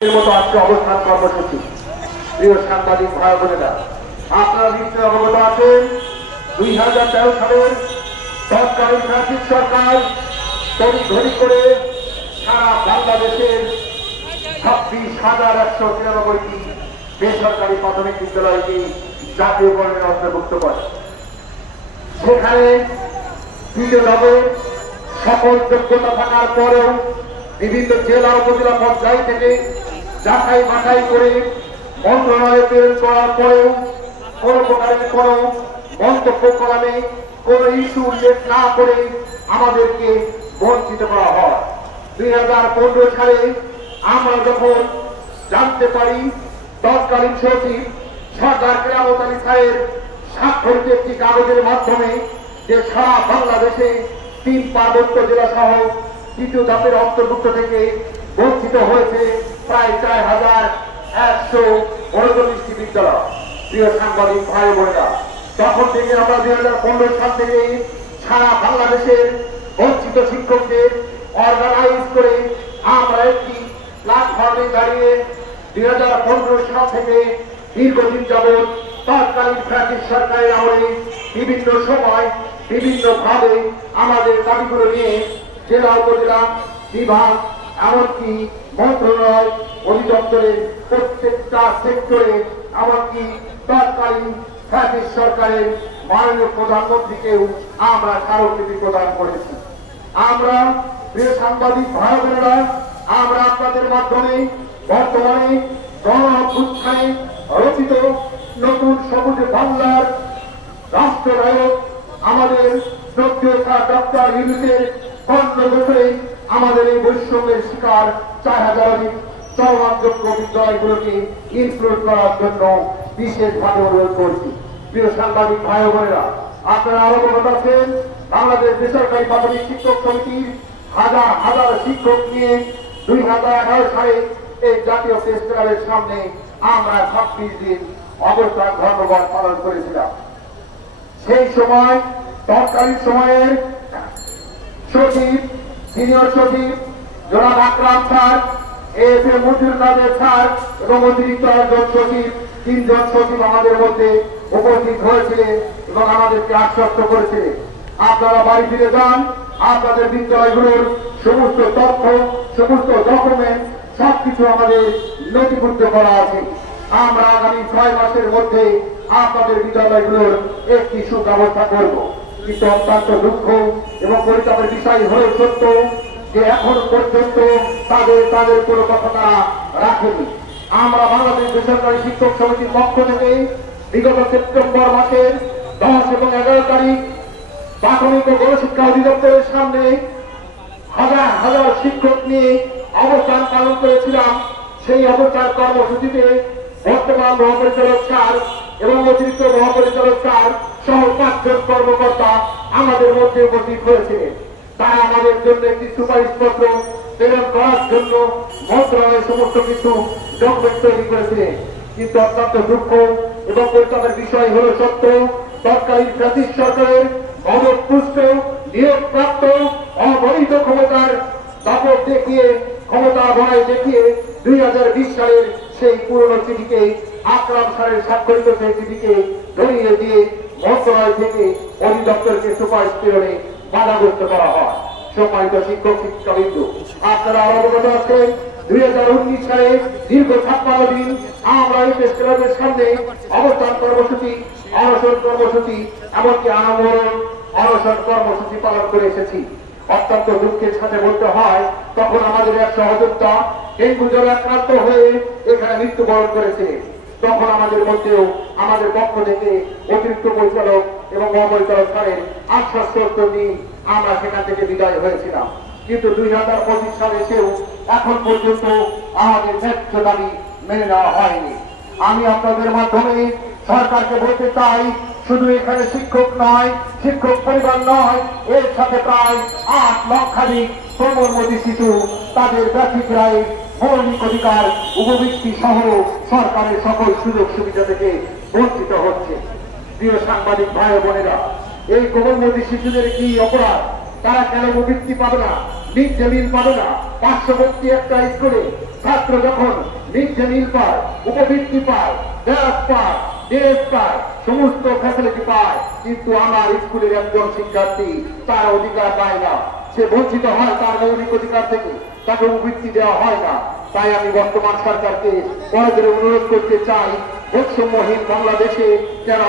মতো আজকে অবস্থান কর্মসূচি। প্রিয় সাংবাদিক ভাই বোনেরা, আপনারা নিশ্চয় অবগত আছেন 2013 সালের তৎকালীন ফ্যাসিস্ট সরকার তড়িঘড়ি করে সারা বাংলাদেশের 26,193টি বেসরকারি প্রাথমিক বিদ্যালয়কে জাতীয়করণের অন্তর্ভুক্ত করে। সেখানে বিদ্যালয়ে সকল যোগ্যতা থাকার পরেও বিভিন্ন জেলা উপজেলা পর্যায় থেকে যাচাই বাছাই করে মন্ত্রণালয়ে প্রেরণ করার পরেও কোন প্রকারের কোন মন্তব্য কলামে কোন ইস্যু উল্লেখ না করে আমাদেরকে বঞ্চিত করা হয়। 2015 সালে আমরা যখন জানতে পারি তৎকালীন সচিব সরদার কেরামত আলী স্যারের স্বাক্ষরিত একটি কাগজের মাধ্যমে যে সারা বাংলাদেশে 3 পার্বত্য জেলা সহ দ্বিতীয় ধাপের অন্তর্ভুক্ত থেকে বঞ্চিত হয়েছে প্রায় 4,139টি বিদ্যালয়। প্রিয় সাংবাদিক ভাই বোনেরা, তখন থেকে আমরা 2015 সাল থেকে সারা বাংলাদেশের বঞ্চিত শিক্ষকদের অর্গানাইজ করে আমরা একটি প্ল্যাটফর্মে দাঁড়িয়ে 2015 সাল থেকে দীর্ঘদিন যাবৎ তৎকালীন ফ্যাসিস্ট সরকারের আমলে বিভিন্ন সময় বিভিন্ন ভাবে আমাদের দাবিগুলো নিয়ে জেলা উপজেলা বিভাগ এমনকি মন্ত্রণালয় অধিদপ্তরের প্রত্যেকটা সেক্টরে এমনকি তৎকালীন ফ্যাসিস্ট সরকারের মাননীয় প্রধানমন্ত্রীকেও আমরা স্মারকলিপি প্রদান করেছি। আমরা প্রিয় সাংবাদিক ভাই বোনেরা, আমরা আপনাদের মাধ্যমে বর্তমানে গণ অভ্যুত্থানে রচিত নতুন সবুজ বাংলার রাষ্ট্রনায়ক আমাদের শ্রদ্ধেয় ডক্টর ইউনূসের কণ্ঠস্বরে আমাদের এই বৈষম্যের শিকার 4,000 চলমানযোগ্য বিদ্যালয়গুলোকে ইনক্লুড করার জন্য বিশেষভাবে অনুরোধ করছি। প্রিয় সাংবাদিক ভাই বোনেরা, আপনারা আরো অবগত আছেন বাংলাদেশ বেসরকারি প্রাথমিক শিক্ষক সমিতির হাজার হাজার শিক্ষক নিয়ে 2011 সালে এই জাতীয় প্রেস ক্লাবের সামনে আমরা 26 দিন অবস্থান ধর্মঘট পালন করেছিলাম। সেই সময় তৎকালীন সময়ের সচিব সিনিয়র সচিব জনাব আকরাম স্যার, এএফএ মজুর কাদের স্যার এবং অতিরিক্ত একজন সচিব 3 জন সচিব আমাদের মধ্যে উপস্থিত হয়েছিলেন এবং আমাদেরকে আশ্বস্ত করেছিলেন আপনারা বাড়ি ফিরে যান, আপনাদের বিদ্যালয়গুলোর সমস্ত তথ্য সমস্ত ডকুমেন্ট সবকিছু আমাদের নথিভুক্ত করা আছে। আমরা আগামী 6 মাসের মধ্যে আপনাদের বিদ্যালয়গুলোর একটি সুব্যবস্থা করব। কিন্তু অত্যন্ত দুঃখ এবং পরিতাপের বিষয় হয়ে সত্য যে এখন পর্যন্ত তাদের কোনো কথা তারা রাখেনি। আমরা বাংলাদেশ বেসরকারি শিক্ষক সমিতির পক্ষ থেকে বিগত সেপ্টেম্বর মাসের 10 এবং 11 তারিখ প্রাথমিক ও গণশিক্ষা অধিদপ্তরের সামনে হাজার হাজার শিক্ষক নিয়ে অবস্থান পালন করেছিলাম। সেই অবস্থান কর্মসূচিতে বর্তমান মহাপরিচালক স্যার এবং অতিরিক্ত মহাপরিচালক স্যার সহ 5 জন কর্মকর্তা আমাদের মধ্যে উপস্থিত হয়েছিলেন। তারা আমাদের জন্য একটি সুপারিশপত্র প্রেরণ করার জন্য মন্ত্রণালয়ের সমস্ত কিছু ডকুমেন্ট তৈরি করেছিলেন। কিন্তু অত্যন্ত দুঃখ এবং পরিতাপের বিষয় হল সত্য, তৎকালীন ফ্যাসিস্ট সরকারের অনপুষ্ট নিয়োগপ্রাপ্ত অবৈধ ক্ষমতার দাপট দেখিয়ে ক্ষমতা ভয় দেখিয়ে 2020 সালের সেই পুরনো চিঠিকে আকরাম স্যারের স্বাক্ষরিত সেই চিঠিকে ধরিয়ে দিয়ে মন্ত্রণালয় থেকে অধিদপ্তরকে সুপারিশ প্রেরণে বাধাগ্রস্ত করা হয়। সম্মানিত শিক্ষক শিক্ষাবৃন্দ, আপনারা অবগত আছেন 2019 সালে দীর্ঘ 56 দিন আমরা এই প্রেস ক্লাবের সামনে অবস্থান কর্মসূচি, অনশন কর্মসূচি এমনকি আন্দোলন অনশন কর্মসূচি পালন করে এসেছি। অত্যন্ত দুঃখের সাথে বলতে হয় তখন আমাদের এক সহযোদ্ধা ডেঙ্গু জ্বরে আক্রান্ত হয়ে এখানে মৃত্যুবরণ করেছে। তখন আমাদের মধ্যেও আমাদের পক্ষ থেকে অতিরিক্ত পরিচালক এবং মহাপরিচালক স্যারের আশ্বস্ত নিয়ে আমরা সেখান থেকে বিদায় হয়েছিলাম। কিন্তু 2025 সালে এসেও এখন পর্যন্ত আমাদের ন্যায্য দাবি মেনে নেওয়া হয়নি। আমি আপনাদের মাধ্যমে সরকারকে বলতে চাই, শুধু এখানে শিক্ষক নয়, শিক্ষক পরিবার নয়, এর সাথে প্রায় 8 লক্ষাধিক কোমলমতি শিশু তাদের ব্যক্তিক রায়ে মৌলিক অধিকার উপবৃত্তি সহ সরকারের সকল সুযোগ সুবিধা থেকে বঞ্চিত হচ্ছে। প্রিয় সাংবাদিক ভাই বোনেরা, এই কোমলমতি শিশুদের কি অপরাধ? তারা কেন উপবৃত্তি পাবে না, মিড ডে মিল পাবে না? পার্শ্ববর্তী একটা স্কুলে ছাত্র যখন মিড ডে মিল পায়, উপবৃত্তি পায়, গ্যাস পায়, ড্রেস পায়, সমস্ত ফ্যাসিলিটি পায়, কিন্তু আমার স্কুলের একজন শিক্ষার্থী তার অধিকার পায় না, সে বঞ্চিত হয় তার মৌলিক অধিকার থেকে, তাকে উপবৃত্তি দেওয়া হয় না। তাই আমি বর্তমান সরকারকে বড় করে অনুরোধ করতে চাই, বৈষম্যহীন বাংলাদেশে যারা